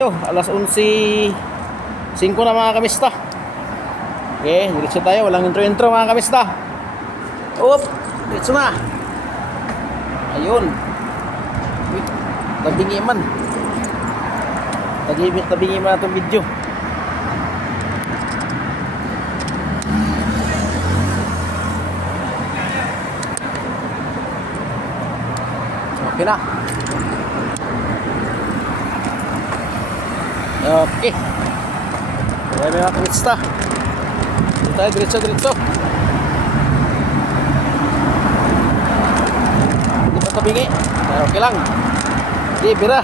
Alas 11:05 na mga kamista. Okay, diretso tayo. Walang intro-intro mga kamista. Up, diretso na. Ayun. Wait, tabingi man. Tabingi man itong video. Okay na. Okay. Kaya may mga kamista. Dito tayo, diretso. Hindi pa tabingi. Pero okay lang. Hindi, bira.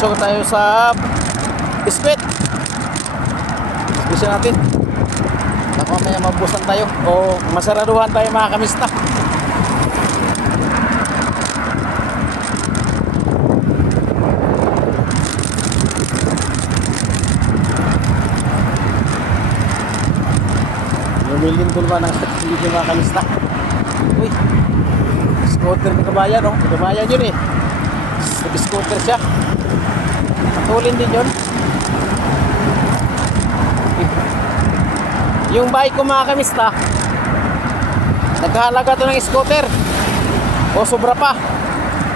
So tayo sa biskwit. Biskwit natin. Baka mamaya mabusan tayo o masaraduhan tayo mga kamista. Million ko naman ang hindi mga kamista. Uy, scooter ni kabayan, no? Kabayan yun eh. Scooter siya. Patulin din yun. Yung bike ko mga kamista, nagkahalaga to ng scooter o sobra pa.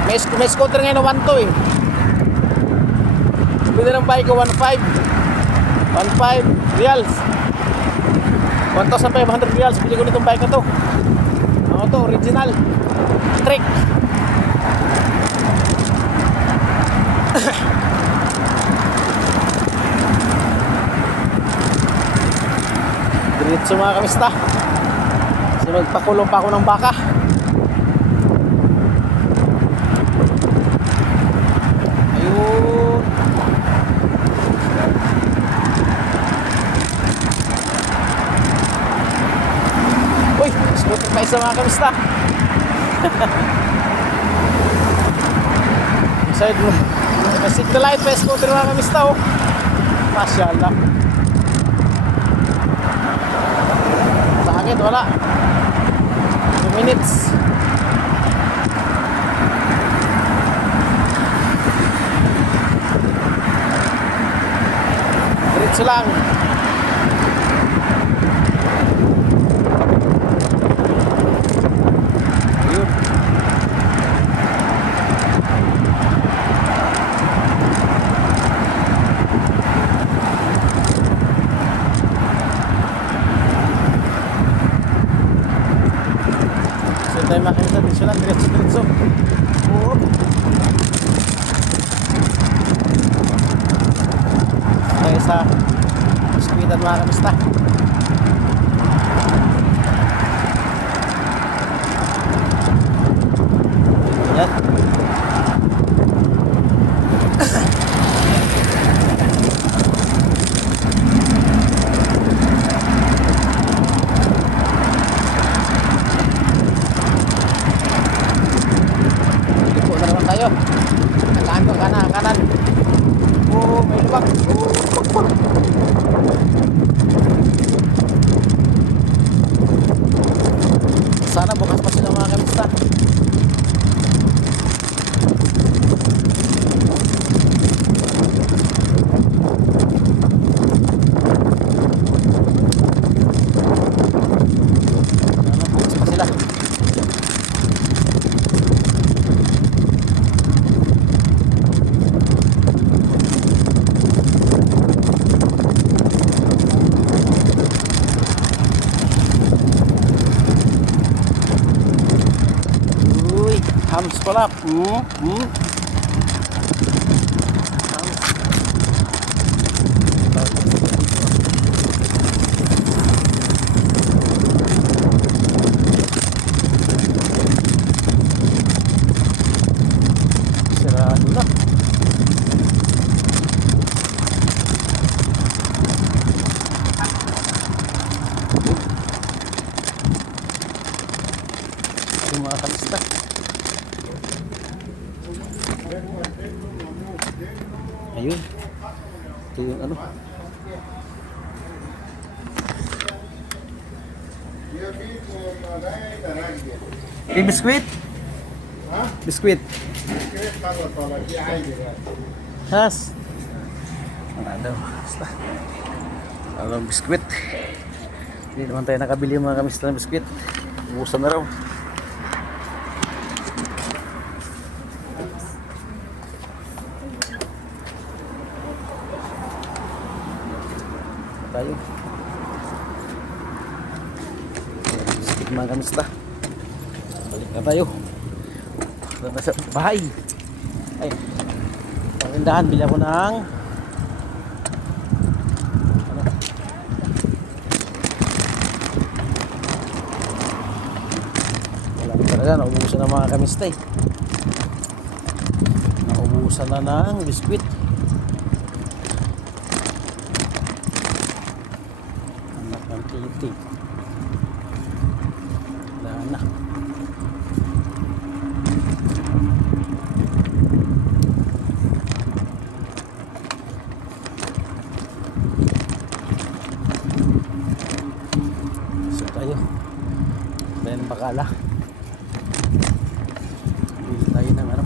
May scooter ngayon na 1.2 eh. Pwede ng bike ko 1.5 reals, 1,500 reals. Bili ko nitong bike na to. Ano to? Original trick. Diretso mga kamista. Kasi magpakulong pa ako ng baka. Ayun. Uy, scooter pa isa mga kamista. Side mo. May signal light pa scooter mga kamista, oh. Masyaallah. Sa hangin, wala. 2 minutes. Diretso lang. Tayo makita dito lang, diretso. Oh. Tayo sa biskwitan mga kamista. Yan. Tayo. Kanan. Oh, may lubak. Sana bukas pa sila mga kamista. Sana bukas pa sila. Hams pala. Sarado na. Ito mga kamista. Ayun. Ito yung ano. Biskwit? Biskwit. Has. Ano daw? Basta. Alam biskwit. Hindi naman tayo nakabili mga kamista ng biskwit. Ubusan na raw. Tayo. Biskwit mga kamista. Balik na tayo. Nasa bahay. Ay. Parindahan, bili ako ng talaga, naubusan na mga kamista eh. Naubusan na ng biskwit. Anak ng titi. Wala na. So tayo. Bayan ng bakala. Tayo ng ano.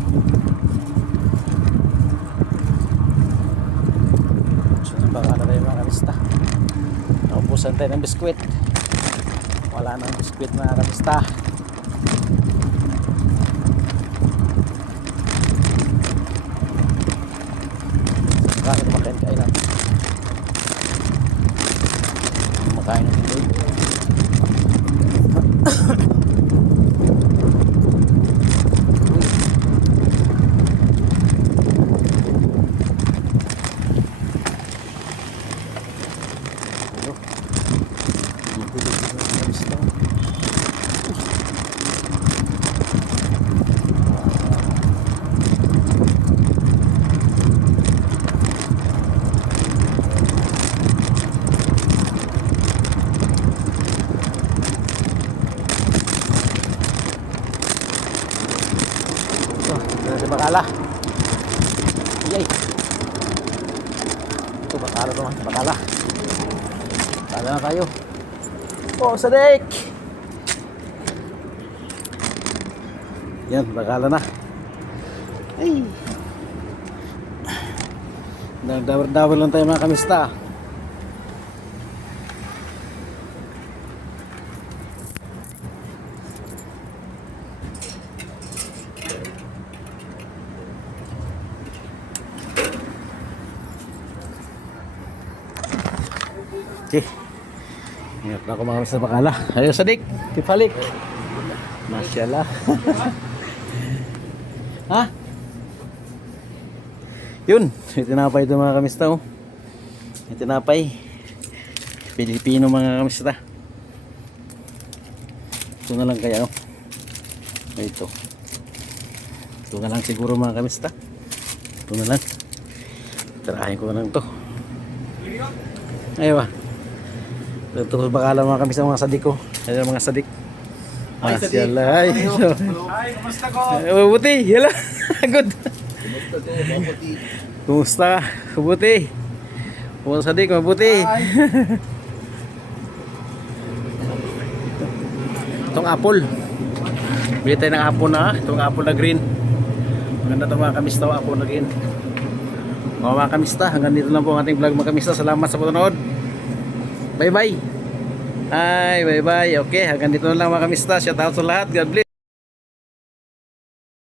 So nang bakala tayo mga kamista. Naubusan tayo ng biskwit. Wala nang biskwit mga kamista. Kaya kumakain natin. Kumakain natin doon. Bakala. Yay. Ito bakala to, bakala. Bakala na tayo. Oh, Sadik. Yan, bakala na. Ay. Nagdawal lang tayo mga kamista. Okay. Ingat na ako mga kamista bakala. Ayo Sadik, kipalik. Masyaallah. Ha? Yun, itinapay ito mga kamista oh. Itinapay Pilipino mga kamista. Ito na lang kaya oh. Ito na lang siguro mga kamista. Ito na lang. Tirahin ko na lang to. Ayaw ah. Ito bakala mga kamista mga sadik ko. Ayan mga sadik. Masyaallah. Ay, kumusta ko? Mabuti, yala. Good. Kumusta? Mabuti. Kumusta sadik, mabuti. Itong apple. Bili tayo ng apple na, itong apple na green. Maganda itong mga kamista, apple na green. Mga kamista, hanggang dito lang po ang ating vlog mga kamista. Salamat sa panonood. Bye bye. Bye bye. Okay, hanggang dito na lang mga kamista. Shout out sa lahat. God bless.